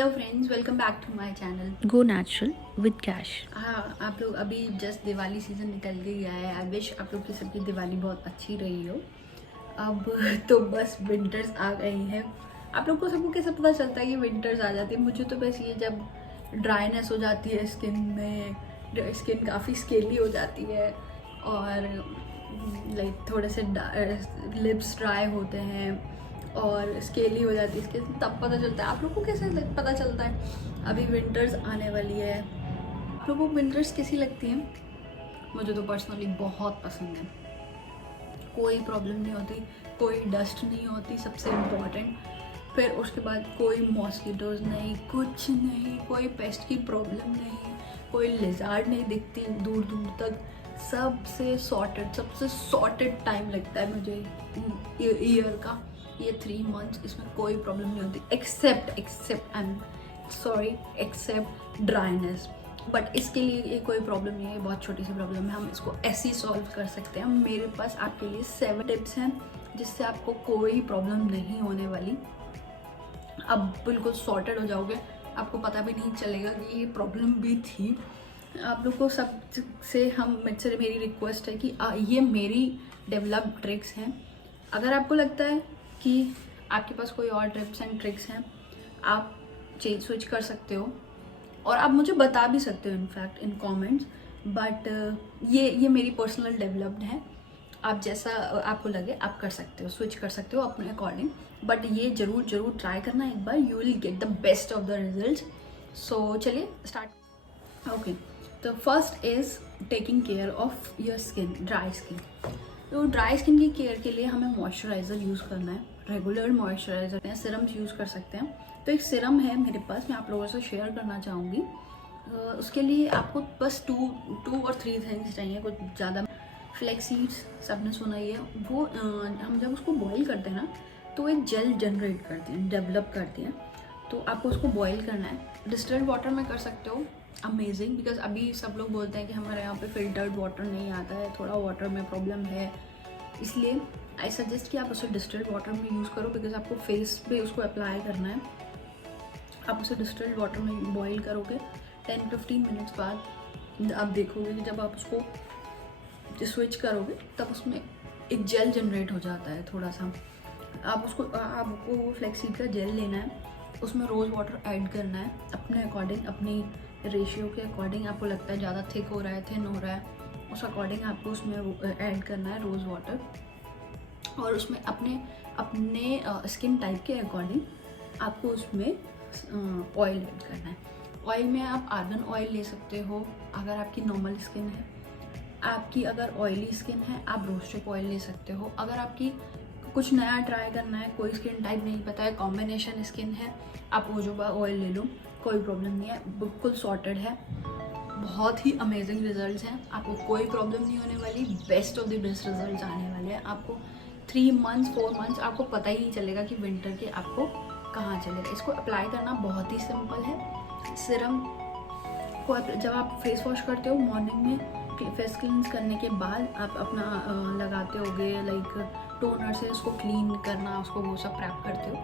Hello friends, welcome back to my channel. Go natural with cash. हाँ, आप लोग अभी जस्ट दिवाली सीज़न निकल गया है। आई विश आप लोग की सबकी दिवाली बहुत अच्छी रही हो। अब तो बस विंटर्स आ गई है। आप लोग को सबको कैसे पता चलता है कि विंटर्स आ जाती है? मुझे तो बस ये जब ड्राइनेस हो जाती है स्किन में, स्किन काफ़ी स्केली हो जाती है और लाइक थोड़े से लिप्स ड्राई होते हैं और स्केली हो जाती है स्किन, तब पता चलता है। आप लोग को कैसे पता चलता है? अभी विंटर्स आने वाली है। आप लोगों को विंटर्स कैसी लगती हैं? मुझे तो पर्सनली बहुत पसंद है। कोई प्रॉब्लम नहीं होती, कोई डस्ट नहीं होती, सबसे इम्पॉर्टेंट। फिर उसके बाद कोई मॉस्किटोज नहीं, कुछ नहीं, कोई पेस्ट की प्रॉब्लम नहीं, कोई लिजार्ड नहीं दिखती दूर दूर तक। सबसे सॉर्टेड टाइम लगता है मुझे ईयर का। ये 3 मंथ्स, इसमें कोई प्रॉब्लम नहीं होती एक्सेप्ट ड्राइनेस। बट इसके लिए ये कोई प्रॉब्लम नहीं है, बहुत छोटी सी प्रॉब्लम है। हम इसको ऐसे ही सॉल्व कर सकते हैं। मेरे पास आपके लिए 7 टिप्स हैं जिससे आपको कोई प्रॉब्लम नहीं होने वाली। अब बिल्कुल सॉर्टेड हो जाओगे, आपको पता भी नहीं चलेगा कि ये प्रॉब्लम भी थी। आप लोग को सबसे मुझसे मेरी रिक्वेस्ट है कि ये मेरी डेवलप्ड ट्रिक्स हैं। अगर आपको लगता है कि आपके पास कोई और टिप्स एंड ट्रिक्स हैं, आप स्विच कर सकते हो और आप मुझे बता भी सकते हो इनफैक्ट इन कमेंट्स। बट ये मेरी पर्सनल डेवलप्ड है। आप जैसा आपको लगे आप कर सकते हो, स्विच कर सकते हो अपने अकॉर्डिंग। बट ये जरूर ट्राई करना एक बार, you will get the best of the result. So चलिए स्टार्ट। ओके, तो first is taking care of your skin, dry skin. तो ड्राई स्किन की केयर के लिए हमें मॉइस्चराइज़र यूज़ करना है, रेगुलर मॉइस्चराइज़र या सिरम्स यूज़ कर सकते हैं। तो एक सिरम है मेरे पास, मैं आप लोगों से शेयर करना चाहूँगी। उसके लिए आपको बस टू और 3 थिंग्स चाहिए, कुछ ज़्यादा। फ्लैक्स सीड्स सबने सुना ही है, वो हम जब उसको बॉईल करते हैं ना तो एक जेल जनरेट करती हैं, डेवलप करती हैं। तो आपको उसको बॉईल करना है। डिस्टिल्ड वाटर में कर सकते हो, अमेजिंग। बिकॉज अभी सब लोग बोलते हैं कि हमारे यहाँ पे फिल्टर्ड वाटर नहीं आता है, थोड़ा वाटर में प्रॉब्लम है, इसलिए आई सजेस्ट कि आप उसे डिस्टिल्ड वाटर में यूज़ करो। बिकॉज आपको फेस पे उसको अप्लाई करना है। आप उसे डिस्टिल्ड वाटर में बॉईल करोगे, 10-15 मिनट्स बाद आप देखोगे कि जब आप उसको स्विच करोगे तब उसमें एक जेल जनरेट हो जाता है थोड़ा सा। आपको फ्लैक्सीड का जेल लेना है, उसमें रोज़ वाटर ऐड करना है अपने अकॉर्डिंग, अपनी रेशियो के अकॉर्डिंग। आपको लगता है ज़्यादा थिक हो रहा है, थिन हो रहा है, उस अकॉर्डिंग आपको उसमें ऐड करना है रोज़ वाटर। और उसमें अपने स्किन टाइप के अकॉर्डिंग आपको उसमें ऑयल ऐड करना है। ऑयल में आप आर्गन ऑयल ले सकते हो अगर आपकी नॉर्मल स्किन है। आपकी अगर ऑयली स्किन है आप रोस्टेड ऑयल ले सकते हो। अगर आपकी कुछ नया ट्राई करना है, कोई स्किन टाइप नहीं पता है, कॉम्बिनेशन स्किन है, आप जोजोबा ऑयल ले लो, कोई प्रॉब्लम नहीं है, बिल्कुल सॉर्टेड है। बहुत ही अमेजिंग रिजल्ट्स हैं, आपको कोई प्रॉब्लम नहीं होने वाली। Best of the best results आने वाले हैं। आपको 3 मंथ्स 4 मंथ्स आपको पता ही नहीं चलेगा कि विंटर के आपको कहाँ चलेगा। इसको अप्लाई करना बहुत ही सिंपल है। सिरम को जब आप फेस वॉश करते हो मॉर्निंग में, फेस क्लीन्स करने के बाद आप अपना लगाते होगे, लाइक टोनर से उसको क्लीन करना, उसको वो सब प्रैप करते हो।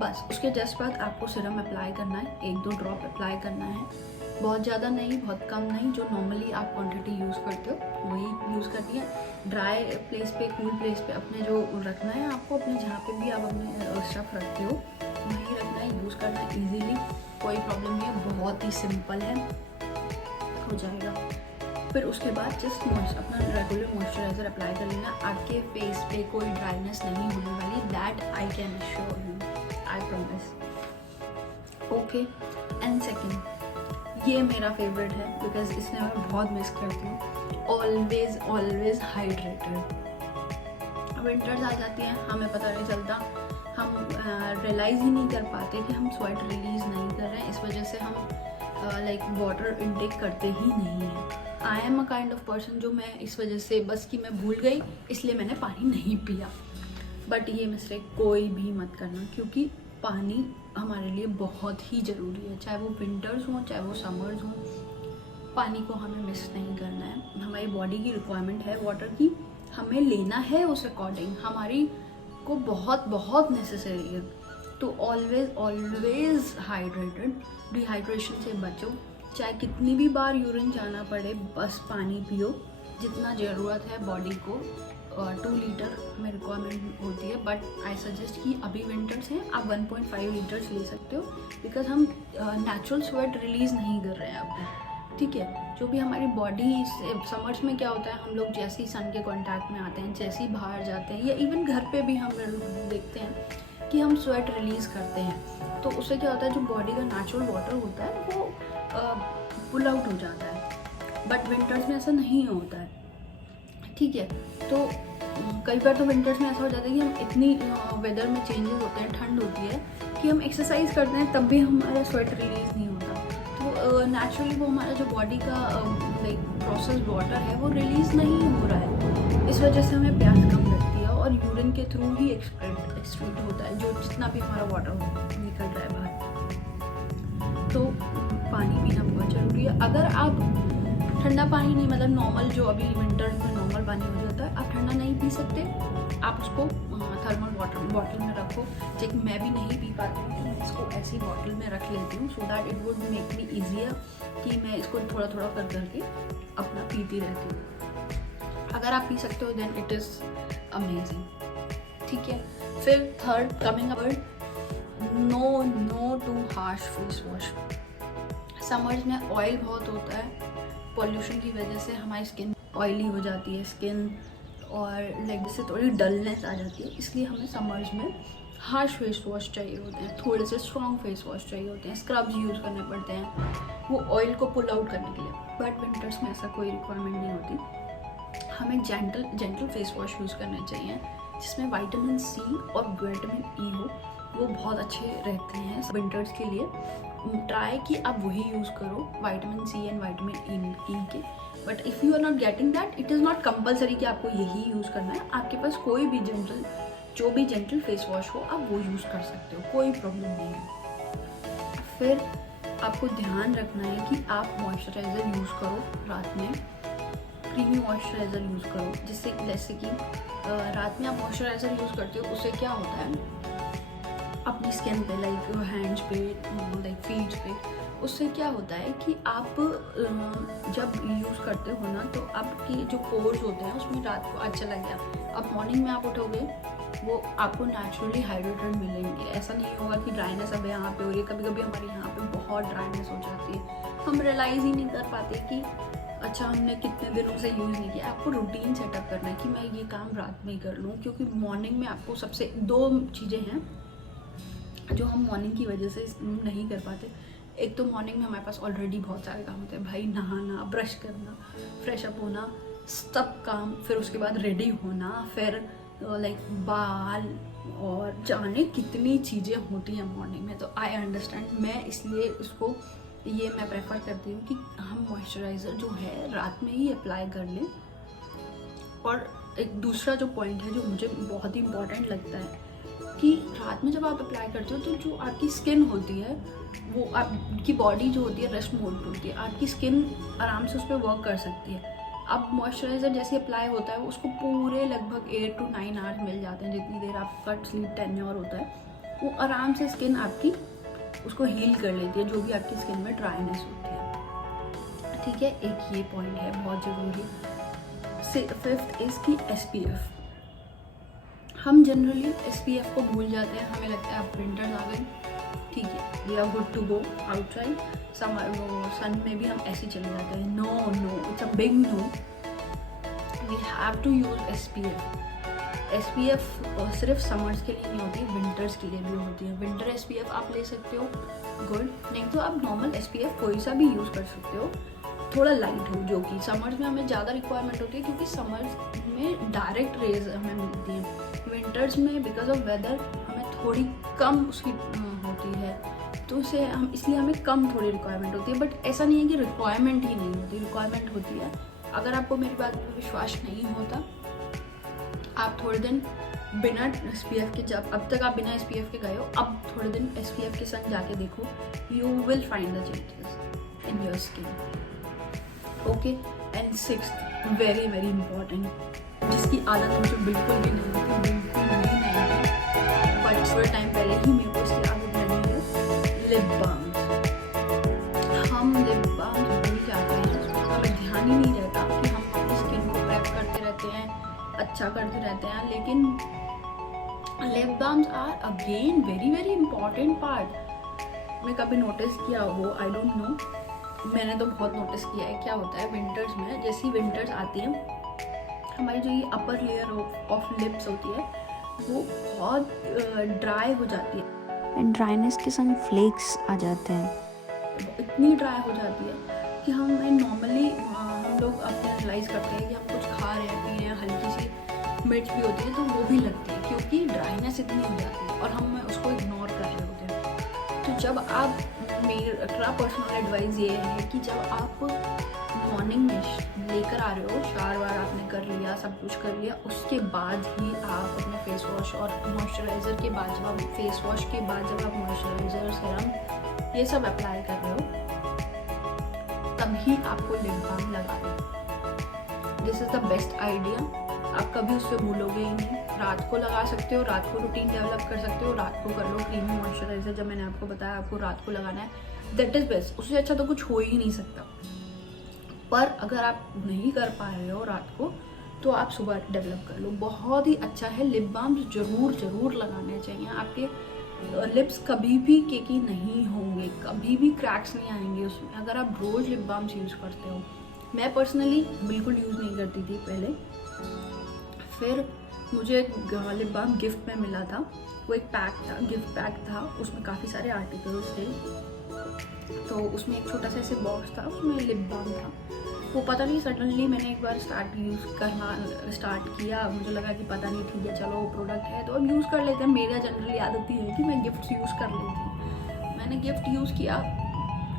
बस उसके जस्ट बाद आपको सिरम अप्लाई करना है, 1-2 ड्रॉप अप्लाई करना है। बहुत ज़्यादा नहीं, बहुत कम नहीं, जो नॉर्मली आप क्वांटिटी यूज़ करते हो वही यूज़ करनी है। ड्राई प्लेस पे, कूल प्लेस पे अपने जो रखना है आपको, अपने जहाँ पे भी आप अपने स्टफ रखते हो वहीं रखना है, यूज़ करना है ईजीली, कोई प्रॉब्लम नहीं है, बहुत ही सिंपल है, हो जाएगा। फिर उसके बाद जस्ट अपना रेगुलर मॉइस्चराइज़र अप्लाई कर लेना। आपके फेस पे कोई ड्राइनेस नहीं होने वाली, that I can assure you, I promise. Okay, and second, ये मेरा फेवरेट है बिकॉज इसने मैं बहुत मिस करती हूँ, ऑलवेज हाइड्रेटेड। विंटर्स आ जाती हैं, हमें पता नहीं चलता, हम रियलाइज़ ही नहीं कर पाते कि हम स्वेट रिलीज़ नहीं कर रहे हैं। इस वजह से हम लाइक वाटर इनटेक करते ही नहीं हैं। I am a kind of person जो मैं इस वजह से बस कि मैं भूल गई इसलिए मैंने पानी नहीं पिया। बट ये मिस्टेक कोई भी मत करना, क्योंकि पानी हमारे लिए बहुत ही ज़रूरी है। चाहे वो विंटर्स हों चाहे वो समर्स हों, पानी को हमें मिस नहीं करना है। हमारी बॉडी की रिक्वायरमेंट है वाटर की, हमें लेना है उस अकॉर्डिंग, हमारी को बहुत नेसेसरी है। तो ऑलवेज हाइड्रेटेड, डिहाइड्रेशन से बचो। चाहे कितनी भी बार यूरिन जाना पड़े, बस पानी पियो जितना ज़रूरत है बॉडी को। 2 लीटर हमें रिक्वायरमेंट होती है, बट आई सजेस्ट कि अभी विंटर्स हैं, आप 1.5 लीटर्स ले सकते हो, बिकॉज हम नेचुरल स्वेट रिलीज़ नहीं कर रहे हैं अभी, ठीक है। जो भी हमारी बॉडी, समर्स में क्या होता है, हम लोग जैसे ही सन के कांटेक्ट में आते हैं, जैसे ही बाहर जाते हैं, या इवन घर पे भी हम देखते हैं कि हम स्वेट रिलीज़ करते हैं, तो उससे क्या होता है, जो बॉडी का नेचुरल वाटर होता है वो पुल आउट हो जाता है। बट विंटर्स में ऐसा नहीं होता है, ठीक है। तो कई बार तो विंटर्स में ऐसा हो जाता है कि हम इतनी वेदर में चेंजेस होते हैं, ठंड होती है, कि हम एक्सरसाइज करते हैं तब भी हमारा स्वेट रिलीज़ नहीं होता। तो नेचुरली वो हमारा जो बॉडी का लाइक प्रोसेस वाटर है वो रिलीज़ नहीं हो रहा है, इस वजह से हमें प्यास कम लगती है और यूरिन के थ्रू ही एक्सक्रीट होता है, जो जितना भी हमारा वाटर निकल रहा है बाहर। तो पानी पीना बहुत ज़रूरी है। अगर आप ठंडा पानी नहीं, मतलब नॉर्मल जो अभी विंटर में नॉर्मल पानी हो जाता है, आप ठंडा नहीं पी सकते, आप उसको थर्मल वाटर बॉटल में रखो। जैसे मैं भी नहीं पी पाती हूँ, मैं इसको ऐसी बॉटल में रख लेती हूँ, so that it would make me easier कि मैं इसको थोड़ा थोड़ा कर करके अपना पीती रहती हूँ। अगर आप पी सकते हो देन इट इज़ अमेजिंग, ठीक है। फिर third coming award, no to harsh face wash. Summers में ऑयल बहुत होता है, पॉल्यूशन की वजह से हमारी स्किन ऑयली हो जाती है, स्किन और लाइक से थोड़ी डलनेस आ जाती है, इसलिए हमें समर्स में हार्श फेस वॉश चाहिए होते हैं, थोड़े से स्ट्रॉन्ग फेस वॉश चाहिए होते हैं, स्क्रब्स यूज़ करने पड़ते हैं वो ऑयल को पुल आउट करने के लिए। बट विंटर्स में ऐसा कोई रिक्वायरमेंट नहीं होती, हमें जेंटल फेस वॉश यूज़ करने चाहिए जिसमें विटामिन सी और विटामिन ई हो, वो बहुत अच्छे रहते हैं विंटर्स के लिए। ट्राई कि आप वही यूज़ करो, vitamin C and vitamin E के। But if you are not getting that, it is not compulsory कि आपको यही यूज़ करना है। आपके पास कोई भी जेंटल फेस वॉश हो, आप वो यूज़ कर सकते हो, कोई प्रॉब्लम नहीं है। फिर आपको ध्यान रखना है कि आप मॉइस्चराइज़र यूज़ करो रात में, क्रीमी मॉइस्चराइज़र यूज़ करो, जैसे कि रात में आप मॉइस्चराइज़र यूज़ करते हो, उससे क्या होता है अपनी स्किन पे, लाइक हैंड्स पे, लाइक फीट्स पे, उससे क्या होता है कि आप जब यूज़ करते हो ना, तो आपके जो पोर्स होते हैं उसमें रात को अच्छा लगेगा। अब मॉर्निंग में आप उठोगे, वो आपको नेचुरली हाइड्रेटेड मिलेंगे, ऐसा नहीं होगा कि ड्राइनेस अब यहाँ पे हो रही है। कभी कभी हमारे यहाँ पे बहुत ड्राइनेस हो जाती है, हम रियलाइज़ ही नहीं कर पाते कि अच्छा हमने कितने दिनों से यूज़ नहीं किया। आपको रूटीन सेटअप करना है कि मैं ये काम रात में ही कर लूँ, क्योंकि मॉर्निंग में आपको सबसे 2 चीज़ें हैं जो हम मॉर्निंग की वजह से नहीं कर पाते। एक तो मॉर्निंग में हमारे पास ऑलरेडी बहुत सारे काम होते हैं, भाई नहाना, ब्रश करना, फ्रेश अप होना, सब काम, फिर उसके बाद रेडी होना, फिर लाइक बाल, और जाने कितनी चीज़ें होती हैं मॉर्निंग में। तो आई अंडरस्टैंड, मैं इसलिए इसको मैं प्रेफर करती हूँ कि हम मॉइस्चराइज़र जो है रात में ही अप्लाई कर लें। और एक दूसरा जो पॉइंट है जो मुझे बहुत ही इम्पॉर्टेंट लगता है कि रात में जब आप अप्लाई करते हो, तो जो आपकी स्किन होती है, वो आपकी बॉडी जो होती है रेस्ट मोड पे होती है, आपकी स्किन आराम से उस पर वर्क कर सकती है। अब मॉइस्चराइज़र जैसे अप्लाई होता है, उसको पूरे लगभग 8 to 9 आवर्स मिल जाते हैं, जितनी देर आपका स्लीप टेन्योर होता है, वो आराम से स्किन आपकी उसको हील कर लेती है, जो भी आपकी स्किन में ड्राइनेस होती है, ठीक है। एक ये पॉइंट है बहुत ज़रूरी। 5th इज़ की SPF। हम जनरली SPF को भूल जाते हैं, हमें लगता है अब विंटर्स आ गए, ठीक है, we are good to go outside, sun में भी हम ऐसे चले जाते हैं। No, it's a big no, we have to use SPF। SPF सिर्फ समर्स के लिए नहीं होती, विंटर्स के लिए भी होती है। विंटर SPF आप ले सकते हो, गुड, नहीं तो आप नॉर्मल SPF कोई सा भी यूज़ कर सकते हो, थोड़ा लाइट हो, जो कि समर्स में हमें ज़्यादा रिक्वायरमेंट होती है, क्योंकि समर्स में डायरेक्ट रेज हमें मिलती हैं। विंटर्स में बिकॉज ऑफ वेदर हमें थोड़ी कम उसकी होती है, तो उसे हम इसलिए हमें कम थोड़ी रिक्वायरमेंट होती है। बट ऐसा नहीं है कि रिक्वायरमेंट ही नहीं होती, रिक्वायरमेंट होती है। अगर आपको मेरी बात पर विश्वास नहीं होता, आप थोड़े दिन बिना SPF के, जब अब तक आप बिना SPF के गए हो, अब थोड़े दिन SPF के संग जाके देखो, you will find the changes in your skin, okay. And 6th very very important, जिसकी आदत मुझे बिल्कुल भी नहीं थी, बट थोड़े टाइम पहले ही मेरे को इसकी आदत लगी है लिप बाम। हम लिप बाम भूल जाते हैं, हमें ध्यान ही नहीं रहता कि हम अपनी स्किन को प्रेप करते रहते हैं, अच्छा करते रहते हैं, लेकिन lip balms are again very very important part. मैं कभी नोटिस किया वो आई डोंट नो, मैंने तो बहुत नोटिस किया है। क्या होता है विंटर्स में, जैसी विंटर्स आती हैं हमारी जो ये अपर लेयर ऑफ लिप्स होती है वो बहुत ड्राई हो जाती है। एंड ड्राइनेस के संग फ्लेक्स आ जाते हैं। वो इतनी ड्राई हो जाती है कि हमें नॉर्मली हम लोग अपने रियलाइज़ करते हैं कि हम कुछ खा रहे हैं, पी रहे हैं, हल्की सी मिर्च भी होती है तो वो भी लगती है, क्योंकि ड्राइनेस इतनी हो जाती है और हम उसको इग्नोर कर रहे होते हैं। तो जब आप, मेरा पर्सनल एडवाइस ये है कि जब आप मॉर्निंग में लेकर आ रहे हो, शावर वार आपने कर लिया, सब कुछ कर लिया, उसके बाद ही आप अपने फेस वॉश और मॉइस्चराइज़र के बाद, जब आप फेस वॉश के बाद जब आप मॉइस्चराइज़र सीरम ये सब अप्लाई कर रहे हो तभी आपको लिप बाम लगाना। This is the best idea. आप कभी उससे भूलोगे ही नहीं। रात को लगा सकते हो, रात को रूटीन डेवलप कर सकते हो, रात को कर लो क्रीमी मॉइस्चराइज़र, जब मैंने आपको बताया आपको रात को लगाना है, दैट इज़ बेस्ट। उससे अच्छा तो कुछ हो ही नहीं सकता। पर अगर आप नहीं कर पा रहे हो रात को तो आप सुबह डेवलप कर लो, बहुत ही अच्छा है। लिप बाम ज़रूर लगाने चाहिए। आपके लिप्स कभी भी केकी नहीं होंगे, कभी भी क्रैक्स नहीं आएंगे उसमें, अगर आप रोज़ लिप बाम्स यूज़ करते हो। मैं पर्सनली बिल्कुल यूज़ नहीं करती थी पहले, फिर मुझे लिप बाम गिफ्ट में मिला था। वो एक पैक था, गिफ्ट पैक था, उसमें काफ़ी सारे आर्टिकल्स थे। तो उसमें एक छोटा सा ऐसे बॉक्स था, उसमें लिप बाम था। वो पता नहीं सडनली मैंने एक बार यूज़ करना स्टार्ट किया, मुझे लगा कि पता नहीं ठीक है चलो प्रोडक्ट है तो अब यूज़ कर लेते हैं। मेरा जनरली आदत ही है कि मैं गिफ्ट यूज़ कर लेती। मैंने गिफ्ट यूज़ किया,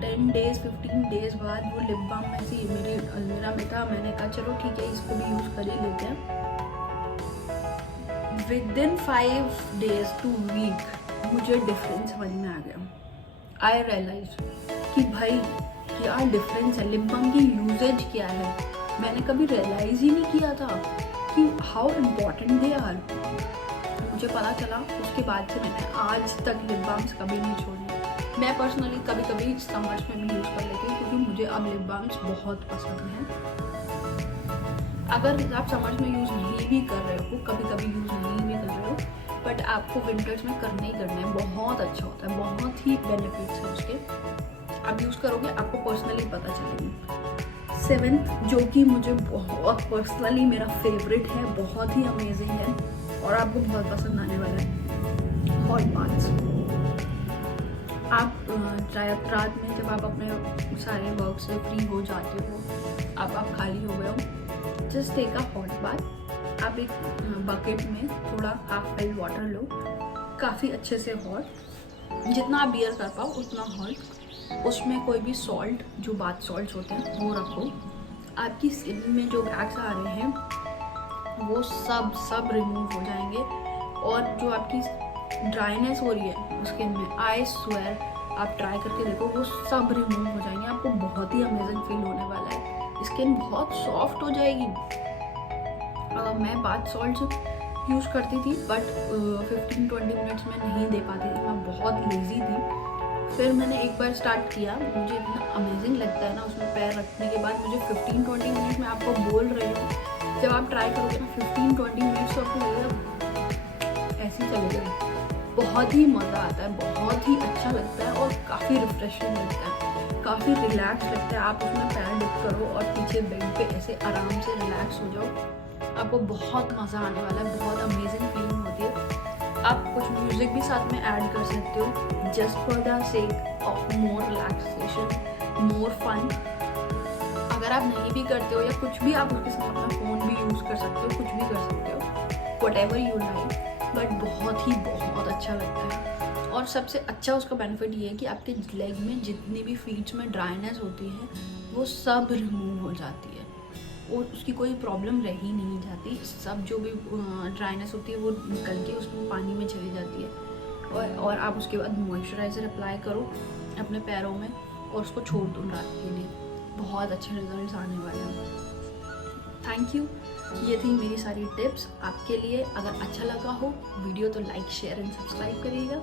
10 डेज़ 15 डेज़ बाद वो लिप बाम में से मेरे अलमीरा में था। मैंने कहा चलो ठीक है इसको भी यूज़ कर ही लेते हैं। विदिन 5 days to week मुझे डिफरेंस समझ में आ गया। आई रियलाइज कि भाई क्या डिफरेंस है, लिप बाम की यूजेज क्या है। मैंने कभी रियलाइज ही नहीं किया था कि हाउ इम्पोर्टेंट दे आर। मुझे पता चला, उसके बाद से मैंने आज तक लिप बाम्स कभी नहीं छोड़े। मैं पर्सनली कभी कभी समर्स में भी यूज़ कर लेती हूँ क्योंकि मुझे अब लिप बाम्स बहुत पसंद हैं। अगर आप समर्स में यूज़ नहीं भी कर रहे हो, कभी कभी यूज़ नहीं भी कर रहे हो, बट आपको विंटर्स में करना ही करना है। बहुत अच्छा होता है, बहुत ही बेनिफिट्स हैं उसके। आप यूज़ करोगे आपको पर्सनली पता चलेगी। 7th जो कि मुझे बहुत पर्सनली मेरा फेवरेट है, बहुत ही अमेजिंग है और आपको बहुत पसंद आने वाला है, हॉट बाथ्स। आप रात में जब आप अपने सारे वर्क से फ्री हो जाते हो, आप खाली हो गए हो, just take a hot bath. आप एक बकेट में थोड़ा हाफ फिल्ड वाटर लो, काफ़ी अच्छे से हॉट, जितना आप बियर कर पाओ उतना हॉट। उसमें कोई भी सॉल्ट, जो बाथ सॉल्ट्स होते हैं वो रखो। आपकी स्किन में जो बैग्स आ रहे हैं वो सब रिमूव हो जाएंगे और जो आपकी ड्राइनेस हो रही है स्किन में, आई स्वेयर आप ट्राई करके देखो, वो सब रिमूव हो जाएंगे। आपको बहुत ही अमेजिंग फील होने वाला है, स्किन बहुत सॉफ्ट हो जाएगी। मैं बाथ सॉल्ट यूज़ करती थी बट 15-20 मिनट्स में नहीं दे पाती थी, मैं बहुत लेज़ी थी। फिर मैंने एक बार स्टार्ट किया, मुझे इतना अमेजिंग लगता है ना उसमें पैर रखने के बाद। मुझे 15-20 मिनट में आपको बोल रही हूँ, जब आप ट्राई करोगे ना 15-20 मिनट्स तो आपको लगेगा ऐसे ही चलेगा। बहुत ही मज़ा आता है, बहुत ही अच्छा लगता है और काफ़ी रिफ्रेशिंग लगता है, काफ़ी रिलैक्स लगता है। आप उसमें पैर डिप करो और पीछे बेड पे ऐसे आराम से रिलैक्स हो जाओ, आपको बहुत मज़ा आने वाला है, बहुत अमेजिंग फीलिंग होती है। आप कुछ म्यूज़िक भी साथ में ऐड कर सकते हो, just for the sake of more relaxation, more fun. अगर आप नहीं भी करते हो या कुछ भी, आप उसके साथ अपना फ़ोन भी यूज़ कर सकते हो, कुछ भी कर सकते हो, व्हाटएवर यू लाइक, बट बहुत अच्छा लगता है। और सबसे अच्छा उसका बेनिफिट ये है कि आपके लेग में जितनी भी फीट्स में ड्राइनेस होती है वो सब रिमूव हो जाती है और उसकी कोई प्रॉब्लम रह ही नहीं जाती। सब जो भी ड्राइनेस होती है वो निकल के उसमें पानी में चली जाती है। और आप उसके बाद मॉइस्चराइज़र अप्लाई करो अपने पैरों में और उसको छोड़ दो रात के लिए, बहुत अच्छे रिजल्ट्स आने वाले हैं। थैंक यू ये थी मेरी सारी टिप्स आपके लिए। अगर अच्छा लगा हो वीडियो तो लाइक शेयर एंड सब्सक्राइब करिएगा।